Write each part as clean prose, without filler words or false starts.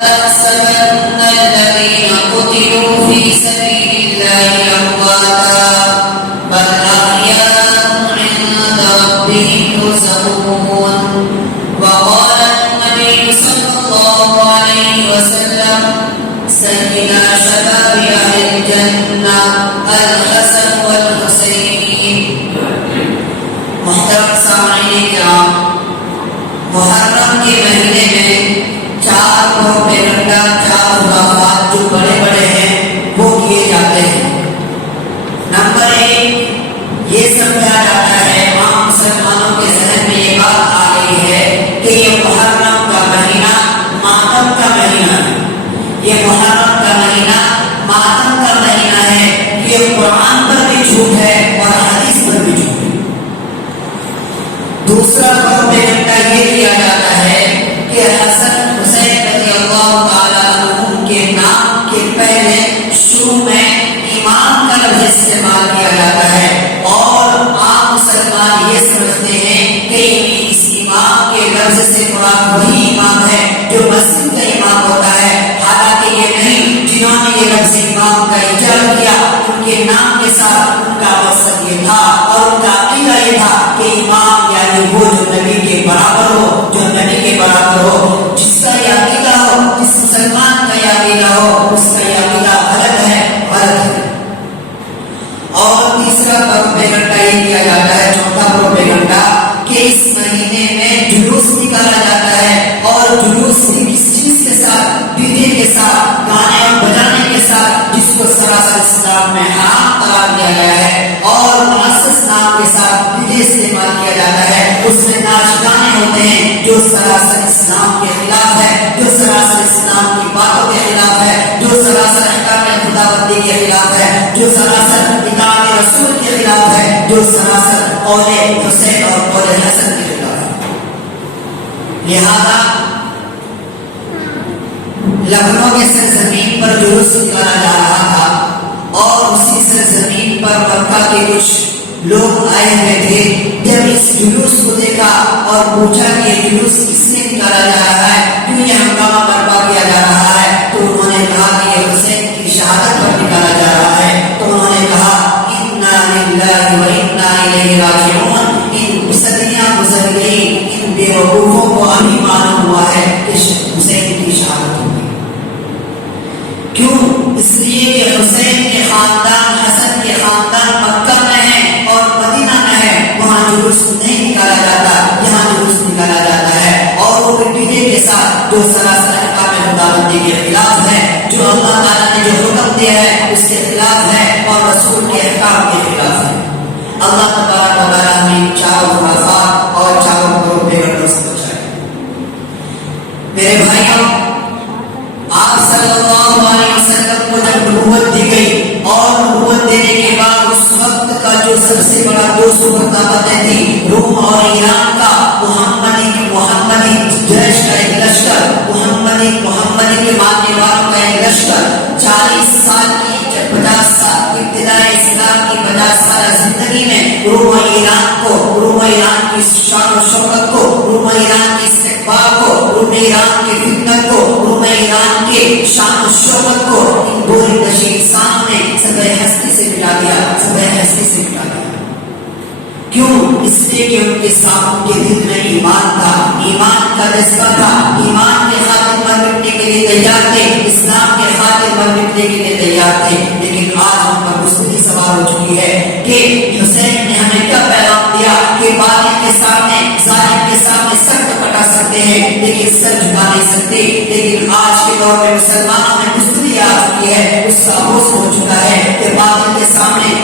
تحسبن الذين قتلوا في سبيل الله أمواتا بل أحياء عند ربهم يرزقون. وقال النبي صلى الله عليه وسلم: سيدا شباب أهل الجنة الحسن والحسين. محترم سامعین کرام، محرم کے مہینے میں چار پروپیگنڈا، چار خرافات جو بڑے بڑے ہیں وہ کیے جاتے ہیں. نمبر ایک، یہ سمجھا جاتا ہے، عام مسلمانوں کے ذہن میں یہ بات آ گئی ہے کہ یہ محرم کا مہینہ ماتم کا مہینہ ہے. یہ محرم کا مہینہ ماتم کا مہینہ ہے. یہ قرآن پر بھی جھوٹ ہے اور حدیث پر بھی جھوٹ ہے. دوسرا پروپیگنڈا یہ کیا جاتا ہے کہ حسن حسین رضی اللہ تعالیٰ عنہ کے نام کے پہلے شروع میں امام کا لفظ استعمال کیا جاتا ہے اور عام مسلمان یہ سمجھتے ہیں کہ اس امام کے لفظ سے مراد وہی امام ہے جو مسجد کا امام ہوتا ہے. حالانکہ یہ نہیں. جنہوں نے یہ لفظ امام کا ایجاد کیا ان کے نام کے ساتھ ان کا مقصد یہ تھا اور ان کا عقیدہ یہ تھا کہ امام یعنی وہ جو نبی کے برابر ہو، جو نبی کے برابر ہو. جس کا یہ عقیدہ ہو، جس مسلمان کا یہ عقیدہ ہو، اس کا یہ عقیدہ غلط ہے، غلط ہے. اور تیسرا پروپیگنڈا یہ کیا جاتا ہے، چوتھا پروپیگنڈا، کہ اس مہینے میں جلوس نکالا جاتا ہے اور جلوس کس چیز کے ساتھ؟ ڈیجے کے ساتھ، گانے اور بجانے کے ساتھ، جس کو سراسر اسلام میں حرام قرار دیا گیا ہے اور مؤسس نام کے ساتھ ڈیجے استعمال کیا جاتا ہے. اس میں ناچ گانے ہوتے ہیں جو سراسر اسلام کے خلاف ہے، جو سراسر اسلام کی باتوں کے خلاف ہے، جو سراسر احکام خداوندی کے خلاف ہے، جو سراسر اطاعت رسول کے خلاف ہے، جو سراسر قول حسین اور قول حسن کے خلاف ہے. لہذا لکھنؤ کے سرزمین پر جلوس نکالا جا رہا تھا اور اسی سرزمین پر مکہ کے کچھ لوگ آئے ہوئے تھے. جب اس جلوس کو دیکھا اور پوچھا کہ یہ جلوس کس نے نکالا جا رہا ہے، کیوں یہ ہنگامہ برپا کیا جا رہا ہے، تو انہوں نے کہا کہ یہ حسین کی شہادت پر نکالا جا رہا ہے. تو انہوں نے کہا انا للہ و انا الیہ راجعون. ان صدیاں گزر گئی، ان بے وقوفوں کو ابھی معلوم ہوا ہے کہ حسین کی شہادت ہوگی. کیوں؟ اس لیے کہ حسین کے خاندان، حسن کے خاندان مکہ میں ہے اور مدینہ میں ہے. وہاں جلوس نہیں نکالا جاتا، یہاں جلوس نکالا جاتا ہے اور وہ ڈیجے کے ساتھ جو سراسر احکام خداوندی کے خلاف ہے، جو اللہ تعالیٰ نے جو حکم دیا ہے اس کے خلاف ہے اور رسول کے احکام کے خلاف ہے. اللہ تبارک و تعالیٰ ہمیں چاروں خرافات اور چاروں پروپیگنڈوں سے بچائے. میرے بھائیوں، آپ صلی اللہ علیہ وسلم کو جب نبوت دی گئی اور نبوت دینے کے بعد اس وقت کا جو سب سے بڑا دو سپر طاقتیں تھی، روم اور ایران کا محمدی جیش کا ایک لشکر، محمدی کے ماننے والوں کا ایک لشکر، 40 سال کی 50 سال کی ابتدائی اسلام کی 50 سالہ زندگی میں روم و ایران کو، روم و ایران کی شان و شوکت کو، روم و ایران کی استقبال کو، روم ایران کی فطنت کو، روم ایران کے شان و شوکت کو ان گوری نشین انسانوں نے سبع ہستی سے مٹا دیا، سبع ہستی سے مٹا دیا. کیوں؟ اس لیے کہ ان کے ساتھ ان کے دل میں ایمان تھا، ایمان کا جذبہ تھا. ایمان کے خاطر مر مٹنے کے لیے تیار تھے، اسلام کے خاطر مر مٹنے کے لیے تیار تھے. لیکن آج ہم پر گستگی سوار ہو چکی ہے کہ حسین نے ہمیں کیا پیغام دیا کہ باطل کے سامنے، ظالم کے سامنے سر کٹا سکتے ہیں لیکن سر جھکا نہیں سکتے. لیکن آج کے دور میں مسلمانوں میں گستگی آ چکی ہے، اس کا بوجھ ہو چکا ہے کہ باطل کے سامنے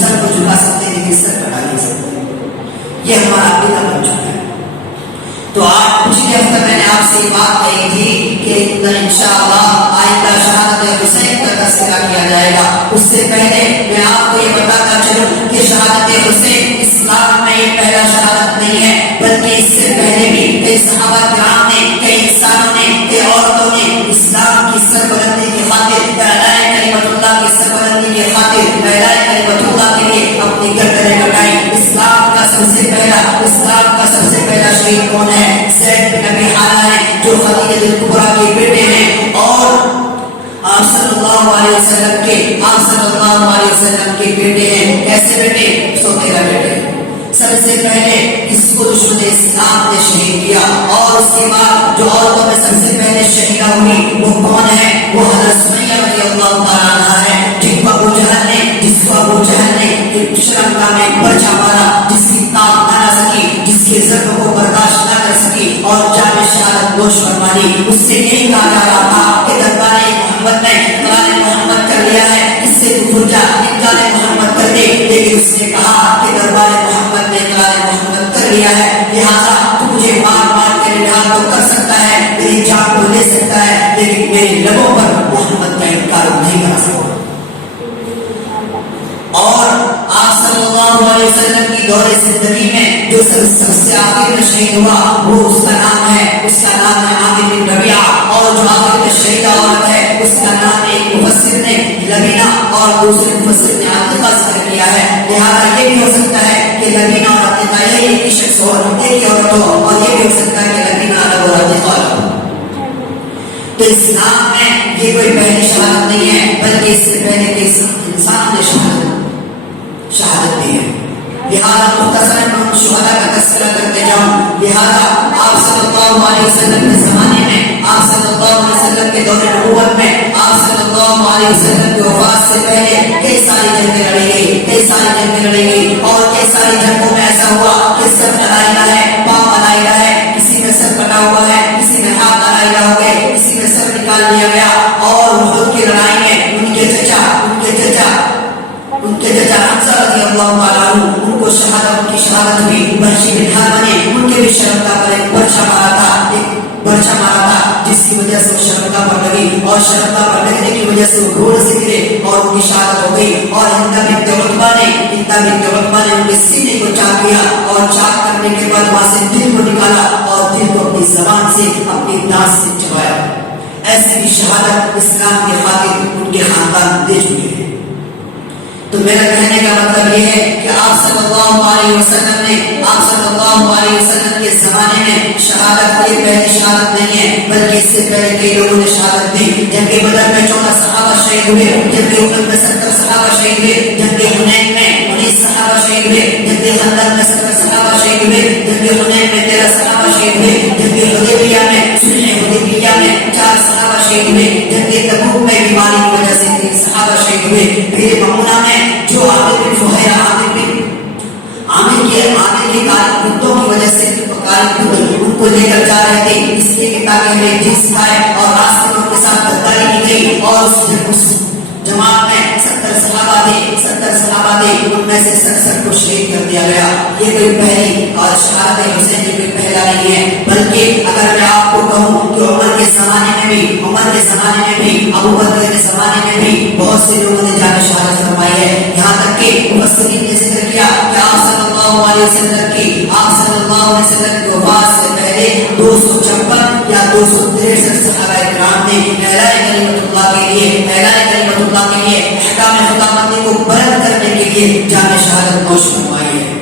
سر کو جھکا سکتے ہیں لیکن سر کٹا نہیں سکتے. یہ ہمارا عقیدہ بن چکا ہے. تو آج پچھلے ہفتے میں نے آپ سے بات کہی تھی کہ انشاءاللہ آئندہ شہادت حسین کا تذکرہ کیا جائے گا. اس سے پہلے میں آپ کو یہ بتاتا چلوں کہ شہادت حسین اسلام میں یہ پہلا شہادت نہیں ہے، بلکہ اس سے پہلے بھی کئی صحابہ کرام نے، کئی انسانوں نے، کئی عورتوں نے اسلام کی سربلندی کی خاطر، اعلاء کلمت اللہ کی سربلندی کی خاطر، اعلاء کلمت اللہ کے لیے اپنی گردنیں کٹائیں. اسلام کا سب سے پہلا شہید کون ہے؟ زید بن ابی حالہ ہے جو خدیجہ الکبریٰ کے بیٹے ہیں علیہ وسلم کے بیٹے ہیں. کیسے بیٹے؟ 113 بیٹے. سب سے پہلے اس کو دشمن اسلام نے شہید کیا، اور اس کے بعد جو عورتوں میں سب سے پہلے شہیدہ ہوئی وہ کون ہے؟ وہ حضرت سمیہ رضی اللہ تعالیٰ عنہا ہے، جس کو ابو جہل نے شرمگاہ میں پرچا مارا، جس کی تاب نہ رہ سکی، جس کے ضرب کو برداشت نہ کر سکی اور جام شہادت نوش فرمانی. اس سے یہی کہا جا رہا تھا کہ دربار محمد نے اقرار محمد کر لیا ہے، اس سے تو رک جا، انکار محمد کر دے. لیکن اس نے کہا کہ دربار محمد نے اقرار محمد کر لیا ہے، لہٰذا تو مجھے مار کے نڈال تو کر سکتا ہے، میری جان کو لے سکتا ہے، لیکن میری لبوں پر محمد کا انکار نہیں کر سکتا. اور آپ صلی اللہ علیہ وسلم کی دور زندگی میں جو سب سے آخر میں شہید ہوا وہ اس کا نام ہے عامر بن ربیعہ. اور جو آخر میں شہید عورت ہے اس کا نام ایک مفسر نے لبینہ اور دوسرے مفسر نے عاطفہ ذکر کیا ہے. لہٰذا یہ بھی ہو سکتا ہے کہ لبینہ اور عاطفہ ایک ہی شخص ہو، ایک ہی عورت ہو، اور یہ بھی ہو سکتا ہے کہ لبینہ الگ اور عاطفہ الگ. تو اسلام میں یہ کوئی پہلی شہادت نہیں ہے، بلکہ اس سے پہلے کہ انسان نے شہادت دی ہے. لہٰذا مختصراً ہم شہداء کا تذکرہ کرتے جاؤں. لہٰذا آپ صلی اللہ علیہ وسلم کے زمانے میں، آپ صلی اللہ علیہ وسلم کے دور نبوت میں، آپ صلی اللہ علیہ وسلم کی وفات سے پہلے کئی ساری جنگیں لڑی گئی، اور کئی ساری جنگوں میں ایسا ہوا کہ سب علائقہ ہے، پاؤں علائقہ ہے، کسی میں سر کٹا ہوا ہے، کسی میں ہاتھ علائقہ ہو گئے، کسی میں سر نکال لیا گیا. اور احد کی لڑائی میں ان کے چچا حمزہ رضی اللہ تعالیٰ عنہ ان کی شہادت ہوئی. وحشی بن حرب نے ان کے بھی شرمگاہ پر ایک پرچہ مارا تھا جس کی وجہ سے شرمگاہ پر لگی، اور شرمگاہ پر لگنے کی وجہ سے وہ گھوڑے سے گرے اور ان کی شہادت ہو گئی. اور ہند بنت عتبہ نے ان کے سینے کو چاک کیا، اور چاک کرنے کے بعد وہاں سے دل کو نکالا اور دل کو اپنی زبان سے اپنی دانت سے چبایا. ایسی بھی شہادت اسلام کے خاطر ان کے خاندان دے چکے ہیں. تو میرا کہنے کا مطلب یہ ہے کہ آپ صلی اللہ علیہ وسلم کے زمانے میں شہادت کوئی پہلی شہادت نہیں ہے، بلکہ اس سے پہلے کئی لوگوں نے شہادت دی. جنگ بدر میں 14 صحابہ شہید ہوئے، جنگ احد میں 70 صحابہ شہید ہوئے، جنگ حنین میں 19 صحابہ شہید ہوئے، جنگ خندق میں 17 صحابہ شہید ہوئے، جنگ حنین میں 13 صحابہ شہید ہوئے، جنگ حدیبیہ میں 4 صحابہ شہید ہوئے، جنگ تبوک میں بیماری کی وجہ سے 3 صحابہ شہید ہوئے. پھر ممونہ میں جو عامر بن فہیرہ عامر کے کارک کتوں کی وجہ سے ان کو لے کر جا رہے تھے، اس لیے کہ تاکہ ہمیں دین سکھائے، اور راستے میں ان کے ساتھ غداری کی گئی. اور اس جماعت میں 70 صحابہ تھے، ان میں سے 67 کو شہید کر دیا گیا. یہ کوئی پہلی اور شہادت حسین کی کوئی پہلا نہیں ہے، بلکہ اگر میں آپ کو کہوں کہ عمر کے زمانے میں بھی، ابو بکر کے زمانے میں بھی بہت سے لوگوں نے جان شہادت فرمائی ہے. یہاں تک کہ مفسرین نے ذکر کیا کہ آپ صلی اللہ علیہ وسلم کی وفات سے پہلے 256 یا 263 صحابہ کرام نے اعلان کلمت اللہ کے لیے احکام خداوندی کو بلند کرنے کے لیے جان شہادت نوش فرمائی ہے.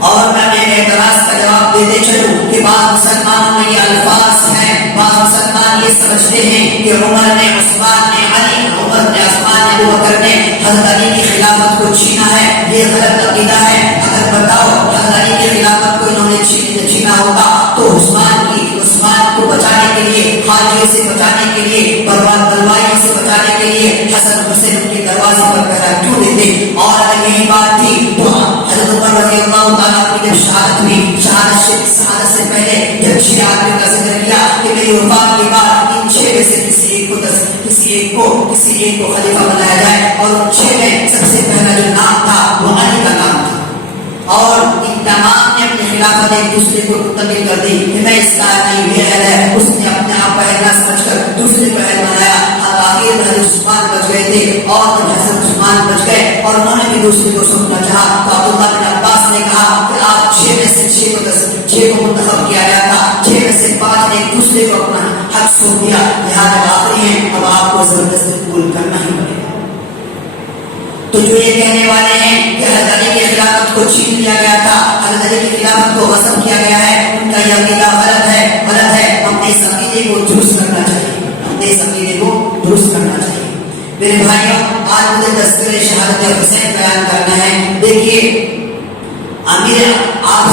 اور میں اعتراض کا جواب دیتے چلوں کہ بعض مسلمانوں میں یہ الفاظ ہیں، بعض مسلمان یہ سمجھتے ہیں کہ عمر نے عثمان نے ابو بکر نے حضرت علی کی خلافت کو چھینا ہے. یہ غلط عقیدہ ہے. اگر بتاؤ حضرت علی کی خلافت کو انہوں نے چھینا ہوگا تو عثمان کو بچانے کے لیے، حاجیوں سے بچانے کے لیے، بلوائیوں سے بچانے کے لیے حسن حسین کے دروازے پر پہرا کیوں دیتے؟ اور اگر یہی بات تھی تو حضرت عمر رضی اللہ تعالیٰ کی جب شہادت ہوئی، شہادت سے پہلے جب 6 آدمیوں کا ذکر کیا کہ میری وفات کے بعد ان 6 میں سے کسی ایک کو خلیفہ بنایا جائے، اور ان 6 میں سب سے پہلا جو نام تھا وہ علی کا نام تھا. اور ان تمام نے اپنی خلافت ایک دوسرے کو منتقل کر دی کہ میں اس کا نہیں یہ ہے. اس نے اپنے آپ کو اہل سمجھ کر دوسرے کو اہل بنایا. آخر حضرت عثمان بچ گئے تھے، اور حضرت عثمان بچ گئے اور انہوں نے بھی دوسرے کو سننا چاہا تو عبداللہ بن عباس نے کہا کہ آپ 6 میں سے 6 کو منتخب کیا گیا تھا، 6 میں سے 5 نے ایک دوسرے کو اپنا حق سونپ دیا. لہٰذا آخری ہیں، اب آپ کو زبردستی قبول کرنا ہی پڑے گا. تو جو یہ کہنے والے ہیں کہ حضرت علی کی خلافت کو چھین لیا گیا تھا، حضرت علی کی خلافت کو غصب کیا گیا ہے، ان کا یہ عقیدہ غلط ہے. ہم نے اس عقیدے کو درست کرنا چاہیے، ہم نے اس عقیدے کو امیر آپ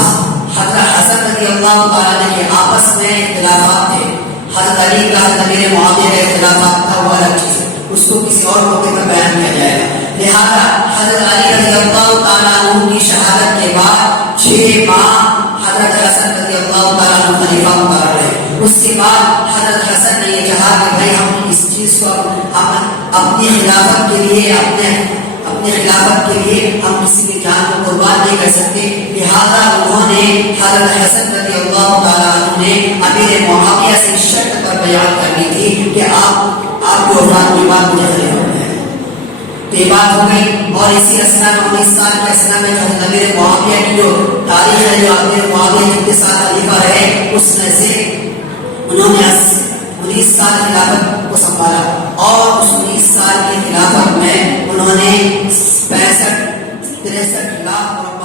حضرت حسن رضی اللہ تعالیٰ عنہ کے آپس میں اختلافات تھے. حضرت علی کا حضرت امیر معاویہ کا اختلافات تھا، وہ الگ چیز ہے، اس کو کسی اور موقع پر بیان کیا جائے گا. لہذا حضرت علی رضی اللہ تعالیٰ عنہ کی شہادت کے بعد 6 ماہ حضرت حسن رضی اللہ تعالیٰ عنہ خلیفہ مقرر رہے. اس کے بعد حضرت حسن نے یہ کہا کہ بھائی ہم اس چیز کو اپنی خلافت کے لیے اپنے خلافت کے لیے ہم کسی کی جان کو قربان نہیں کر سکتے. لہذا انہوں نے حضرت حسن رضی اللہ تعالیٰ عنہ نے امیر معاویہ سے شرط پر بیان کرنی تھی کہ آپ کی وفات کے بعد مجھے خلیفہ بنائیں. تو یہ بات ہو گئی. اور اسی اسنا میں 19 سال کے اسنا میں جو امیر معاویہ کی جو تاریخ ہے، جو امیر معاویہ جتنے سال خلیفہ رہے، اس میں سے انہوں نے 19 سال خلافت کو سنبھالا، اور اس 19 سال کی خلافت میں انہوں نے 63 لاکھ